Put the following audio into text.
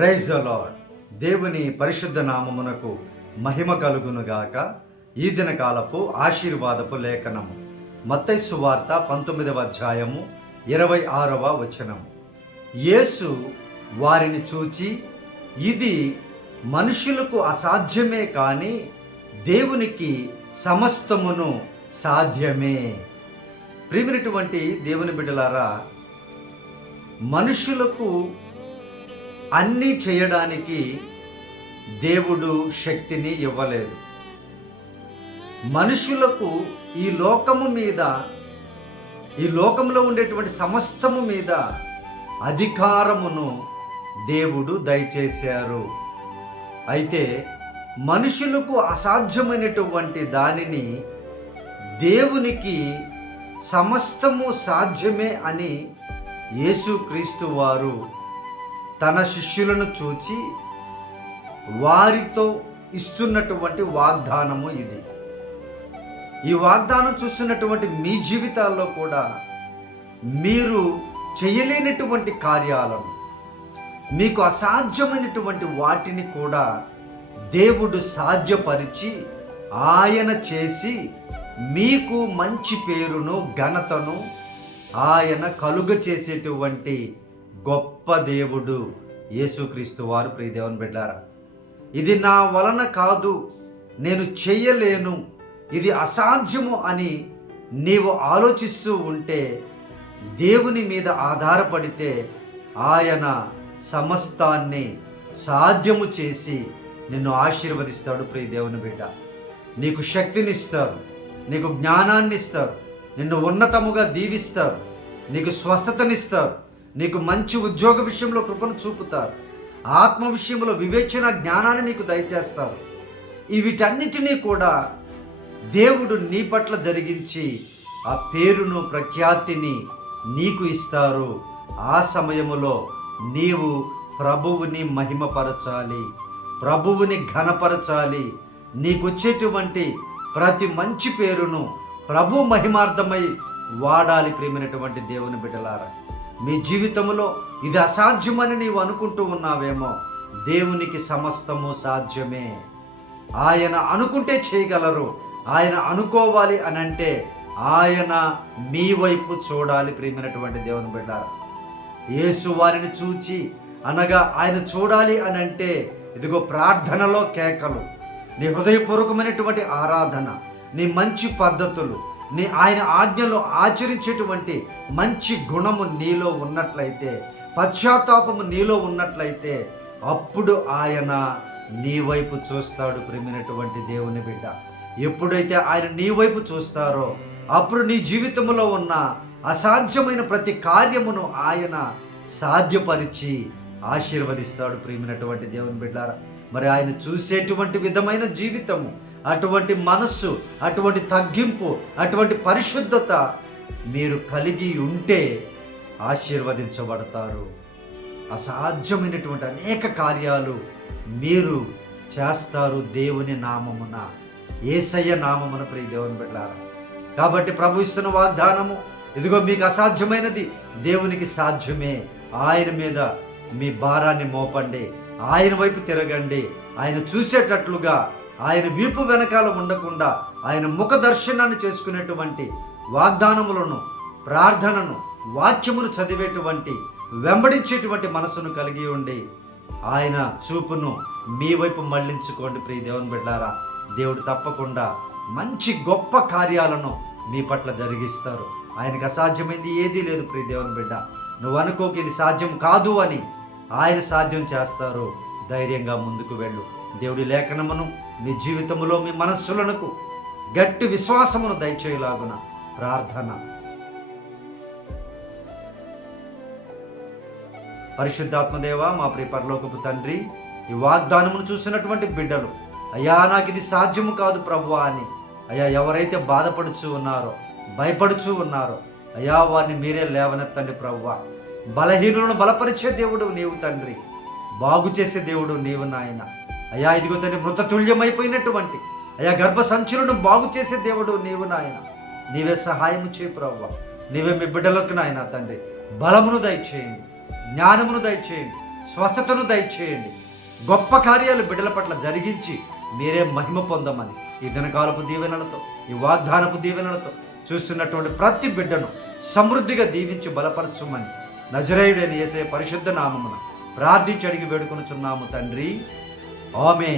Praise the lord దేవుని పరిశుద్ధ నామమునకు మహిమ కలుగునుగాక. ఈ దినకాలపు ఆశీర్వాదపు లేఖనము. మత్తైసు వార్త పంతొమ్మిదవ అధ్యాయము ఇరవై ఆరవ వచనము. యేసు వారిని చూచి ఇది మనుషులకు అసాధ్యమే కానీ దేవునికి సమస్తమును సాధ్యమే. ప్రియమైనటువంటి దేవుని బిడ్డలారా మనుషులకు అన్నీ చేయడానికి దేవుడు శక్తిని ఇవ్వలేదు. మనుషులకు ఈ లోకము మీద ఈ లోకంలో ఉండేటువంటి సమస్తము మీద అధికారమును దేవుడు దయచేశారు. అయితే మనుషులకు అసాధ్యమైనటువంటి దానిని దేవునికి సమస్తము సాధ్యమే అని యేసుక్రీస్తు వారు తన శిష్యులను చూచి వారితో ఇస్తున్నటువంటి వాగ్దానము ఇది. ఈ వాగ్దానం చూస్తున్నటువంటి మీ జీవితాల్లో కూడా మీరు చేయలేనటువంటి కార్యాలను మీకు అసాధ్యమైనటువంటి వాటిని కూడా దేవుడు సాధ్యపరిచి ఆయన చేసి మీకు మంచి పేరును ఘనతను ఆయన కలుగ చేసేటువంటి గొప్ప దేవుడు యేసుక్రీస్తు వారు ప్రియదేవన్ బిడ్డారా ఇది నా వలన కాదు నేను చెయ్యలేను ఇది అసాధ్యము అని నీవు ఆలోచిస్తూ ఉంటే దేవుని మీద ఆధారపడితే ఆయన సమస్తాన్ని సాధ్యము చేసి నిన్ను ఆశీర్వదిస్తాడు ప్రియ దేవుని బిడ్డ. నీకు శక్తినిస్తారు నీకు జ్ఞానాన్ని ఇస్తారు నిన్ను ఉన్నతముగా దీవిస్తారు నీకు స్వస్థతనిస్తారు నీకు మంచి ఉద్యోగ విషయంలో కృపను చూపుతారు. ఆత్మ విషయంలో వివేచన జ్ఞానాన్ని నీకు దయచేస్తారు. వీటన్నిటినీ కూడా దేవుడు నీ పట్ల జరిగించి ఆ పేరును ప్రఖ్యాతిని నీకు ఇస్తారు. ఆ సమయములో నీవు ప్రభువుని మహిమపరచాలి. ప్రభువుని ఘనపరచాలి. నీకొచ్చేటువంటి ప్రతి మంచి పేరును ప్రభు మహిమార్థమై వాడాలి ప్రేమైనటువంటి దేవుని బిడ్డలారా. మీ జీవితంలో ఇది అసాధ్యమని నీవు అనుకుంటూ ఉన్నావేమో దేవునికి సమస్తము సాధ్యమే. ఆయన అనుకుంటే చేయగలరు ఆయన అనుకోవాలి అని అంటే ఆయన మీ వైపు చూడాలి ప్రియమైనటువంటి దేవుని బిడ్డ యేసు వారిని చూచి అనగా ఆయన చూడాలి అని అంటే ఇదిగో ప్రార్థనలో కేకలు నీ హృదయపూర్వకమైనటువంటి ఆరాధన నీ మంచి పద్ధతులు నీ ఆయన ఆజ్ఞలు ఆచరించేటువంటి మంచి గుణము నీలో ఉన్నట్లయితే పశ్చాత్తాపము నీలో ఉన్నట్లయితే అప్పుడు ఆయన నీ వైపు చూస్తాడు ప్రేమినటువంటి దేవుని బిడ్డ. ఎప్పుడైతే ఆయన నీ వైపు చూస్తారో అప్పుడు నీ జీవితంలో ఉన్న అసాధ్యమైన ప్రతి కార్యమును ఆయన సాధ్యపరిచి ఆశీర్వదిస్తాడు ప్రేమినటువంటి దేవుని బిడ్డారా. మరి ఆయన చూసేటువంటి విధమైన జీవితము అటువంటి మనస్సు అటువంటి తగ్గింపు అటువంటి పరిశుద్ధత మీరు కలిగి ఉంటే ఆశీర్వదించబడతారు. అసాధ్యమైనటువంటి అనేక కార్యాలు మీరు చేస్తారు దేవుని నామమున ఏసయ్య నామమున ప్రియ దేవుని బిడ్డారా. కాబట్టి ప్రభు ఇస్తున్న వాగ్దానము ఇదిగో మీకు అసాధ్యమైనది దేవునికి సాధ్యమే. ఆయన మీద మీ భారాన్ని మోపండి. ఆయన వైపు తిరగండి. ఆయన చూసేటట్లుగా ఆయన వీపు వెనకాల ఉండకుండా ఆయన ముఖ దర్శనాన్ని చేసుకునేటువంటి వాగ్దానములను ప్రార్థనను వాక్యమును చదివేటువంటి వెంబడించేటువంటి మనసును కలిగి ఉండి ఆయన చూపును మీ వైపు మళ్ళించుకోండి ప్రియ దేవుని బిడ్డారా. దేవుడు తప్పకుండా మంచి గొప్ప కార్యాలను మీ పట్ల జరిగిస్తారు. ఆయనకు అసాధ్యమైంది ఏదీ లేదు ప్రియ దేవుని బిడ్డ. నువ్వు అనుకోకి ఇది సాధ్యం కాదు అని ఆయన సాధ్యం చేస్తారు ధైర్యంగా ముందుకు వెళ్ళు. దేవుడి లేఖనమును మీ జీవితములో మీ మనస్సులకు గట్టి విశ్వాసమును దయచేయలాగున ప్రార్థన. పరిశుద్ధాత్మదేవ మా ప్రియ పరలోకపు తండ్రి ఈ వాగ్దానమును చూసినటువంటి బిడ్డలు అయ్యా నాకు ఇది సాధ్యము కాదు ప్రభు అని. అయ్యా ఎవరైతే బాధపడుచు ఉన్నారో భయపడుచు ఉన్నారో అయ్యా వారిని మీరే లేవనెత్తండి ప్రభువా. బలహీనులను బలపరిచే దేవుడు నీవు తండ్రి. బాగు చేసే దేవుడు నీవు నాయన. అయ్యా ఇదిగో తండ్రి మృతతుల్యమైపోయినటువంటి అయ్యా గర్భ సంచులను బాగు చేసే దేవుడు నీవు నాయన. నీవే సహాయము చేయి ప్రవ్వ. నీవే మీ బిడ్డలకు నాయన తండ్రి. బలమును దయచేయండి. జ్ఞానమును దయచేయండి. స్వస్థతను దయచేయండి. గొప్ప కార్యాలు బిడ్డల పట్ల జరిగించి మీరే మహిమ పొందమని ఈ దినకాలపు దీవెనలతో ఈ వాగ్దానపు దీవెనలతో చూస్తున్నటువంటి ప్రతి బిడ్డను సమృద్ధిగా దీవించి బలపరచుమని నజరేయుడని వేసే పరిశుద్ధ నామమున ప్రార్థించి అడిగి వేడుకొనుచున్నాము తండ్రి. ఆమె